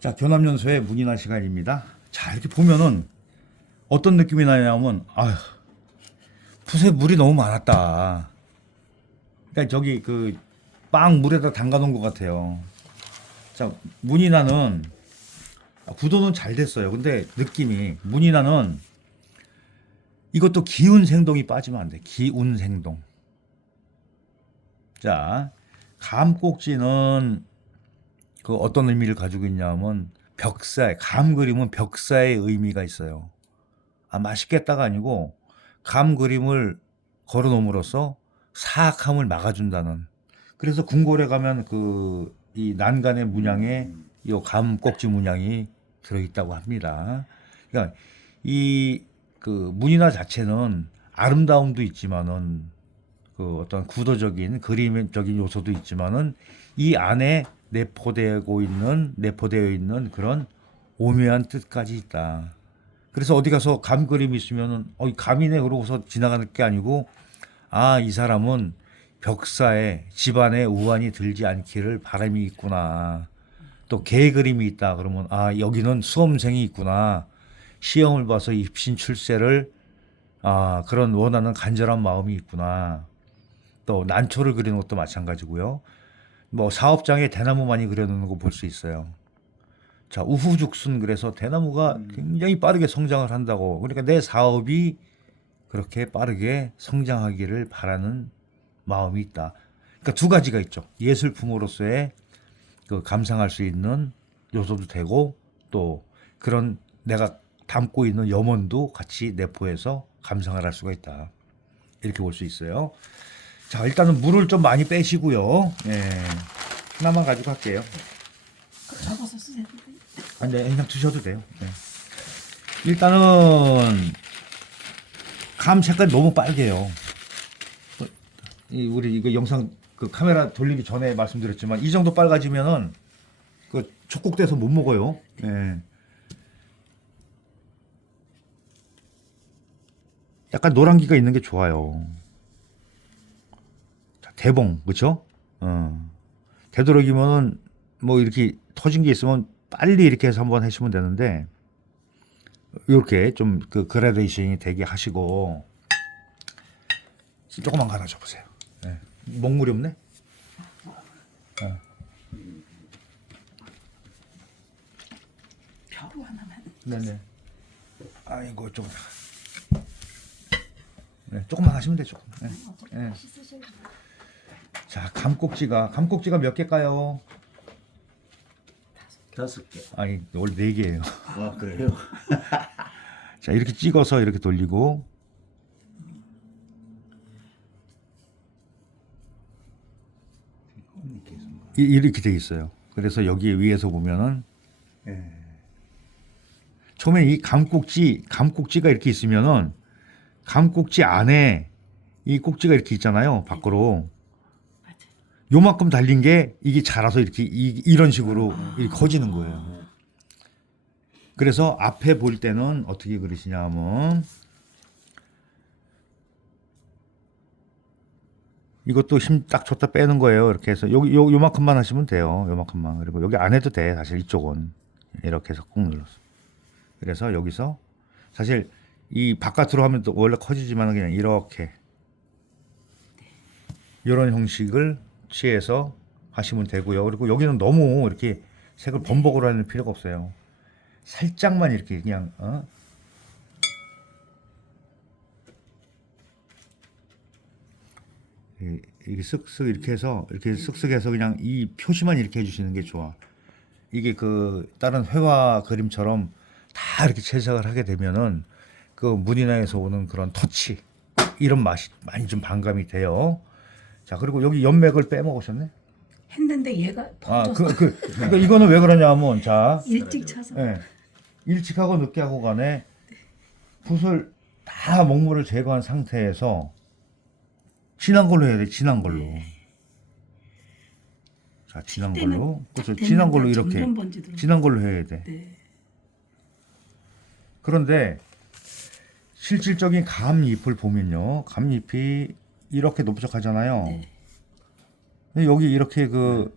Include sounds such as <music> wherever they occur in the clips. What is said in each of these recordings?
자, 교남연수의 문인화 시간입니다. 자, 이렇게 보면은 어떤 느낌이 나냐면, 아휴, 붓에 물이 너무 많았다. 그러니까 저기 그 빵 물에다 담가 놓은 것 같아요. 자, 문인화는 구도는 잘 됐어요. 근데 느낌이 문인화는 이것도 기운 생동이 빠지면 안 돼. 기운 생동. 자, 감꼭지는 그 어떤 의미를 가지고 있냐면 벽사에 감 그림은 벽사의 의미가 있어요. 아 맛있겠다가 아니고 감 그림을 걸어 놓음으로써 사악함을 막아준다는. 그래서 궁궐에 가면 그 이 난간의 문양에 이 감 꼭지 문양이 들어있다고 합니다. 그러니까 이 그 문인화 자체는 아름다움도 있지만은 그 어떤 구도적인 그림적인 요소도 있지만은 이 안에 내포되고 있는 내포되어 있는 그런 오묘한 뜻까지 있다. 그래서 어디 가서 감 그림 있으면은 어이 감이네 그러고서 지나가는 게 아니고 아 이 사람은 벽사에 집안에 우환이 들지 않기를 바람이 있구나. 또 개 그림이 있다 그러면 아 여기는 수험생이 있구나. 시험을 봐서 입신 출세를 아 그런 원하는 간절한 마음이 있구나. 또 난초를 그리는 것도 마찬가지고요. 뭐 사업장에 대나무 많이 그려놓는 거 볼 수 있어요. 자 우후죽순 그래서 대나무가 굉장히 빠르게 성장을 한다고. 그러니까 내 사업이 그렇게 빠르게 성장하기를 바라는 마음이 있다. 그러니까 두 가지가 있죠. 예술품으로서의 그 감상할 수 있는 요소도 되고 또 그런 내가 담고 있는 염원도 같이 내포해서 감상을 할 수가 있다. 이렇게 볼 수 있어요. 자, 일단은 물을 좀 많이 빼시고요. 예. 하나만 가지고 할게요. 접어서 쓰세요. 아, 네, 그냥 드셔도 돼요. 네. 일단은 감 색깔이 너무 빨개요. 어, 이 우리 이거 영상 그 카메라 돌리기 전에 말씀드렸지만 이 정도 빨가지면은 그 촉국돼서 못 먹어요. 예. 약간 노란기가 있는 게 좋아요. 자, 대봉, 그쵸? 어. 되도록이면은 뭐 이렇게 터진 게 있으면 빨리 이렇게 해서 한번 하시면 되는데 이렇게 좀 그 그라데이션이 되게 하시고 조금만 갈아줘 보세요. 네. 먹물이 없네. 벼루 하나만. 네네. 아이고 좀. 네, 조금만 하시면 돼 조금. 네. 네. 자 감꼭지가 감꼭지가 몇 개일까요? 다섯 개. 아니 원래 네 개예요. 아 그래요? <laughs> 자 이렇게 찍어서 이렇게 돌리고 이- 이렇게 돼 있어요. 그래서 여기 위에서 보면은 예. 처음에 이 감꼭지 감꼭지가 이렇게 있으면은 감꼭지 안에 이 꼭지가 이렇게 있잖아요. 밖으로. 요만큼 달린 게 이게 자라서 이렇게 이, 런 식으로 이렇게 커지는 거예요. 그래서 앞에 볼 때는 어떻게 그리시냐 하면 이것도 힘 딱 줬다 빼는 거예요. 이렇게 해서 요, 요, 요만큼만 하시면 돼요. 요만큼만. 그리고 여기 안 해도 돼. 사실 이쪽은. 이렇게 해서 꾹 눌러서. 그래서 여기서 사실 이 바깥으로 하면 또 원래 커지지만 그냥 이렇게 이런 형식을 취해서 하시면 되고요. 그리고 여기는 너무 이렇게 색을 범벅으로 하는 필요가 없어요. 살짝만 이렇게 그냥 어? 이- 이게 쓱쓱 이렇게 해서 이렇게 쓱쓱 해서 그냥 이 표시만 이렇게 해주시는 게 좋아. 이게 그 다른 회화 그림처럼 다 이렇게 채색을 하게 되면은 그 문인화에서 오는 그런 터치 이런 맛이 많이 좀 반감이 돼요. 자 그리고 여기 연맥을 빼먹으셨네. 했는데 얘가 아, 퍼져서 그, 그, 그러니까 이거는 왜 그러냐면, 자, 일찍 차서 예. 일찍하고 늦게하고 간에 붓을 다 먹물을 제거한 상태에서 진한 걸로 해야 돼, 진한 걸로. 자, 진한 때는 걸로. 딱 그렇죠. 됐는데 진한 걸로 이렇게. 점점 번지더라고요. 진한 걸로 해야 돼. 네. 그런데 실질적인 감잎을 보면요. 감잎이 이렇게 넓적하잖아요. 네. 근데 여기 이렇게 그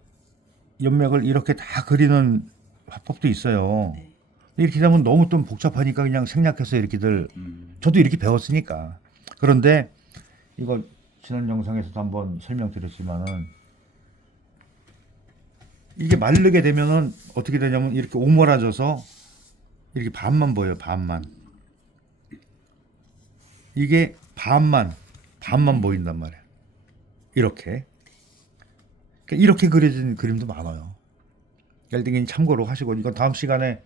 연맥을 이렇게 다 그리는 화법도 있어요. 네. 이렇게 되면 너무 좀 복잡하니까 그냥 생략해서 이렇게들 음. 저도 이렇게 배웠으니까. 그런데 이거 지난 영상에서도 한번 설명드렸지만은 이게 마르게 되면은 어떻게 되냐면 이렇게 오므라져서 이렇게 반만 보여요. 반만. 이게 반만 반만 보인단 말이야. 이렇게. 그러니까 이렇게 그려진 그림도 많아요. 일등인 참고로 하시고 이건 다음 시간에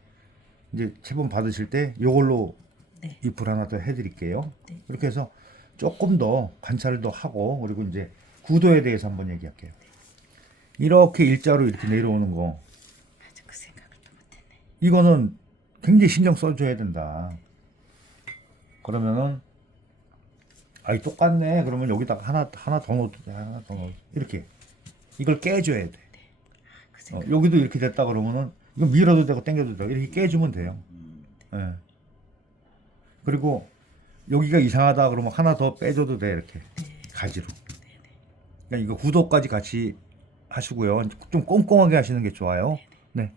이제 체본 받으실 때 요걸로 네. 이불 하나 더 해드릴게요. 네. 이렇게 해서 조금 더 관찰을 더 하고 그리고 이제 구도에 대해서 한번 얘기할게요. 이렇게 일자로 이렇게 내려오는 거 맞아 그 생각을 또 못했네. 이거는 굉장히 신경 써줘야 된다. 그러면은 아이 똑같네. 그러면 여기다가 하나 하나 더 넣어도 돼. 하나 더 넣어. 이렇게 이걸 깨줘야 돼. 그 어. 여기도 이렇게 됐다 그러면은 이거 밀어도 되고 당겨도 되고 이렇게 깨주면 돼요. 음. 예. 그리고 여기가 이상하다 그러면 하나 더 빼줘도 돼 이렇게 가지로. 그러니까 이거 구도까지 같이 하시고요. 좀 꼼꼼하게 하시는 게 좋아요. 네.